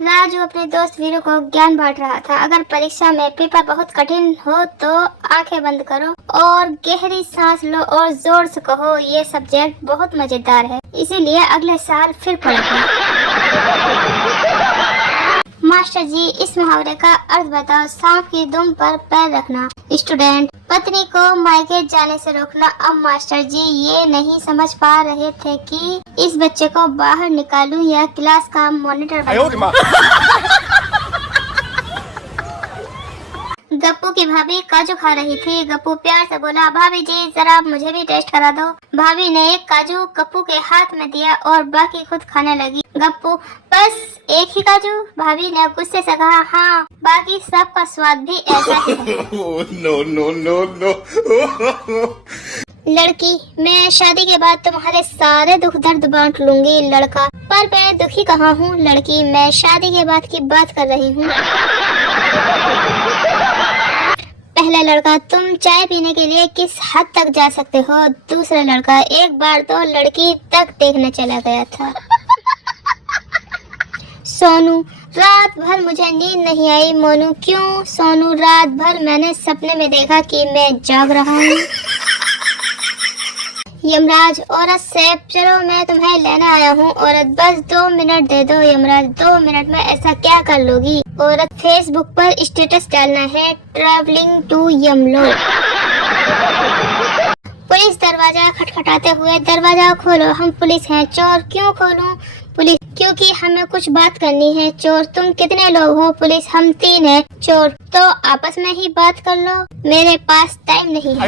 राजू अपने दोस्त वीरू को ज्ञान बांट रहा था। अगर परीक्षा में पेपर बहुत कठिन हो तो आंखें बंद करो और गहरी सांस लो और जोर से कहो ये सब्जेक्ट बहुत मजेदार है, इसीलिए अगले साल फिर पढ़ेंगे। मास्टर जी, इस मुहावरे का अर्थ बताओ। सांप की दुम पर पैर रखना। स्टूडेंट, पत्नी को मायके जाने से रोकना। अब मास्टर जी ये नहीं समझ पा रहे थे कि इस बच्चे को बाहर निकालूं या क्लास का मॉनिटर बनाऊं। गप्पू की भाभी काजू खा रही थी। गप्पू प्यार से बोला, भाभी जी जरा मुझे भी टेस्ट करा दो। भाभी ने एक काजू गप्पू के हाथ में दिया और बाकी खुद खाने लगी। गप्पू, बस एक ही काजू? भाभी ने गुस्से से कहा, हाँ, बाकी सबका स्वाद भी ऐसा ही है। No. लड़की, मैं शादी के बाद तुम्हारे सारे दुख दर्द बांट लूंगी। लड़का, पर मैं दुखी कहाँ हूँ? लड़की, मैं शादी के बाद की बात कर रही हूँ। पहला लड़का, तुम चाय पीने के लिए किस हद तक जा सकते हो? दूसरा लड़का, एक बार तो लड़की तक देखने चला गया था। सोनू, रात भर मुझे नींद नहीं आई। मोनू, क्यों? सोनू, रात भर मैंने सपने में देखा कि मैं जाग रहा हूँ। यमराज, औरत से, चलो मैं तुम्हें लेने आया हूँ। औरत, बस 2 मिनट दे दो। यमराज, 2 मिनट में ऐसा क्या कर लोगी? औरत, फेसबुक पर स्टेटस डालना है, ट्रैवलिंग टू यमलोक। पुलिस दरवाजा खटखटाते हुए, दरवाजा खोलो, हम पुलिस हैं। चोर, क्यों खोलूं? पुलिस, क्योंकि हमें कुछ बात करनी है। चोर, तुम कितने लोग हो? पुलिस, हम 3 हैं। चोर, तो आपस में ही बात कर लो, मेरे पास टाइम नहीं है।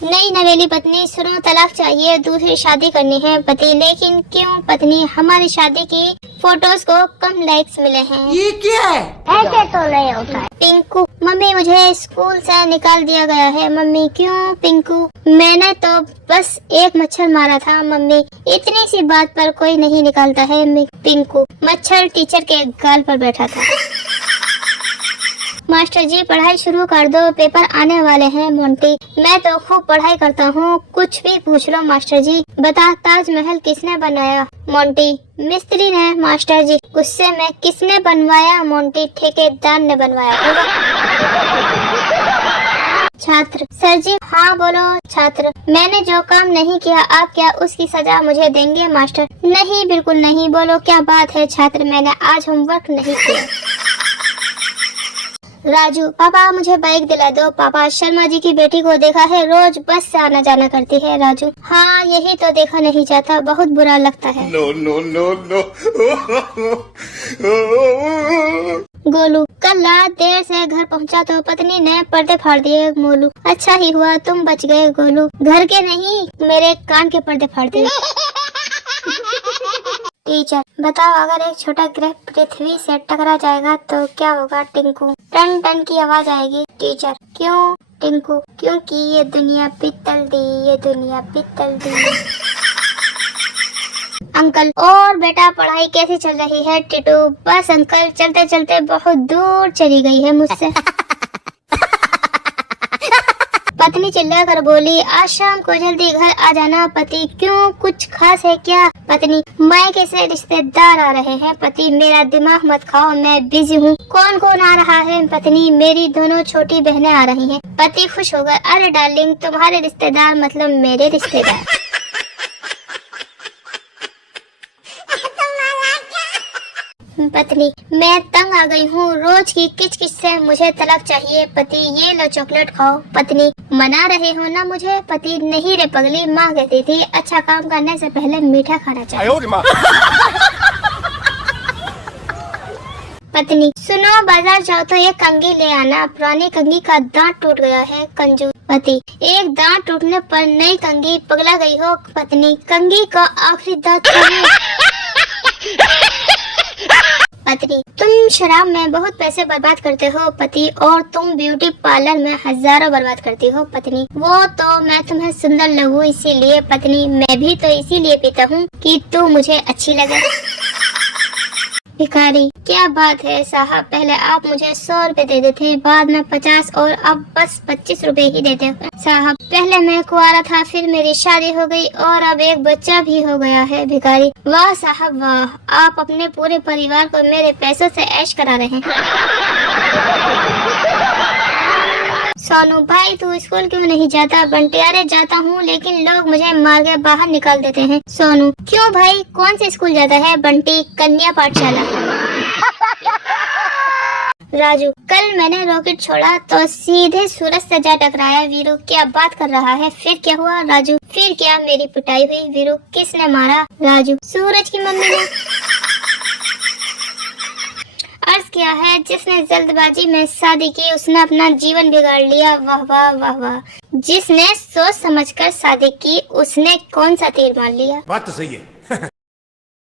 नई नवेली पत्नी, सुनो तलाक चाहिए, दूसरी शादी करनी है। पति, लेकिन क्यों? पत्नी, हमारी शादी की फोटोज को कम लाइक्स मिले हैं। ये क्या है? ऐसे तो नहीं होता है। पिंकू, मम्मी मुझे स्कूल से निकाल दिया गया है। मम्मी, क्यों? पिंकू, मैंने तो बस एक मच्छर मारा था। मम्मी, इतनी सी बात पर कोई नहीं निकालता है। पिंकू, मच्छर टीचर के गाल पर बैठा था। मास्टर जी, पढ़ाई शुरू कर दो, पेपर आने वाले हैं। मोंटी, मैं तो खूब पढ़ाई करता हूँ, कुछ भी पूछ लो मास्टर जी। बता, ताजमहल किसने बनाया? मोंटी, मिस्त्री ने। मास्टर जी, गुस्से में, किसने बनवाया? मोंटी, ठेकेदार ने बनवाया होगा। छात्र, सर जी। हाँ बोलो। छात्र, मैंने जो काम नहीं किया आप क्या उसकी सजा मुझे देंगे? मास्टर, नहीं, बिल्कुल नहीं। बोलो क्या बात है? छात्र, मैंने आज होमवर्क नहीं किया। राजू, पापा मुझे बाइक दिला दो। पापा, शर्मा जी की बेटी को देखा है, रोज बस से आना जाना करती है। राजू, हाँ, यही तो देखा नहीं जाता, बहुत बुरा लगता है। No. गोलू, कल रात देर से घर पहुंचा तो पत्नी ने पर्दे फाड़ दिए। मोलू, अच्छा ही हुआ तुम बच गए। गोलू, घर के नहीं, मेरे कान के पर्दे फाड़ दिए। टीचर, बताओ अगर एक छोटा ग्रह पृथ्वी से टकरा जाएगा तो क्या होगा? टिंकू, टन टन की आवाज आएगी। टीचर, क्यों? टिंकू, क्योंकि ये दुनिया पित्तल दी, ये दुनिया पित्तल दी। अंकल, और बेटा पढ़ाई कैसी चल रही है? टिटू, बस अंकल, चलते चलते बहुत दूर चली गई है मुझसे। पत्नी चिल्लाकर बोली, आज शाम को जल्दी घर आ जाना। पति, क्यों, कुछ खास है क्या? पत्नी, मायके से रिश्तेदार आ रहे हैं। पति, मेरा दिमाग मत खाओ, मैं बिजी हूँ। कौन कौन आ रहा है? पत्नी, मेरी दोनों छोटी बहनें आ रही हैं। पति खुश हो गए, अरे डार्लिंग, तुम्हारे रिश्तेदार मतलब मेरे रिश्तेदार। पत्नी, मैं तंग आ गई हूँ, रोज की किच किच से, मुझे तलाक चाहिए। पति, ये लो चॉकलेट खाओ। पत्नी, मना रहे हो ना मुझे? पति, नहीं रे पगली, माँ कहती थी अच्छा काम करने से पहले मीठा खाना चाहिए। पत्नी, सुनो, बाजार जाओ तो ये कंघी ले आना, पुरानी कंघी का दांत टूट गया है। कंजूस। पति, एक दांत टूटने पर नई कंघी, पगला गई हो? पत्नी, कंघी का आखिरी दांत। पत्नी, तुम शराब में बहुत पैसे बर्बाद करते हो। पति, और तुम ब्यूटी पार्लर में हजारों बर्बाद करती हो। पत्नी, वो तो मैं तुम्हें सुंदर लगूं इसीलिए। पत्नी, मैं भी तो इसीलिए पीता हूँ कि तू मुझे अच्छी लगे। भिखारी, क्या बात है साहब, पहले आप मुझे 100 रुपए दे देते, बाद में 50 और अब बस 25 रुपए ही देते हो। साहब पहले मैं कुंवारा था, फिर मेरी शादी हो गई और अब एक बच्चा भी हो गया है। भिखारी: वाह साहब वाह, आप अपने पूरे परिवार को मेरे पैसों से ऐश करा रहे हैं। सोनू: भाई तू स्कूल क्यों नहीं जाता? बंटी: अरे जाता हूँ लेकिन लोग मुझे मार के बाहर निकाल देते हैं। सोनू: क्यों भाई, कौन से स्कूल जाता है? बंटी: कन्या पाठशाला। राजू: कल मैंने रॉकेट छोड़ा तो सीधे सूरज से जा टकराया। वीरू: क्या बात कर रहा है, फिर क्या हुआ? राजू: फिर क्या, मेरी पिटाई हुई। वीरू: किसने मारा? राजू: सूरज की मम्मी ने। अर्ज किया है, जिसने जल्दबाजी में शादी की उसने अपना जीवन बिगाड़ लिया। वाह वाह वाह वाह। जिसने सोच समझकर शादी की उसने कौन सा तीर मार लिया? बात तो सही है।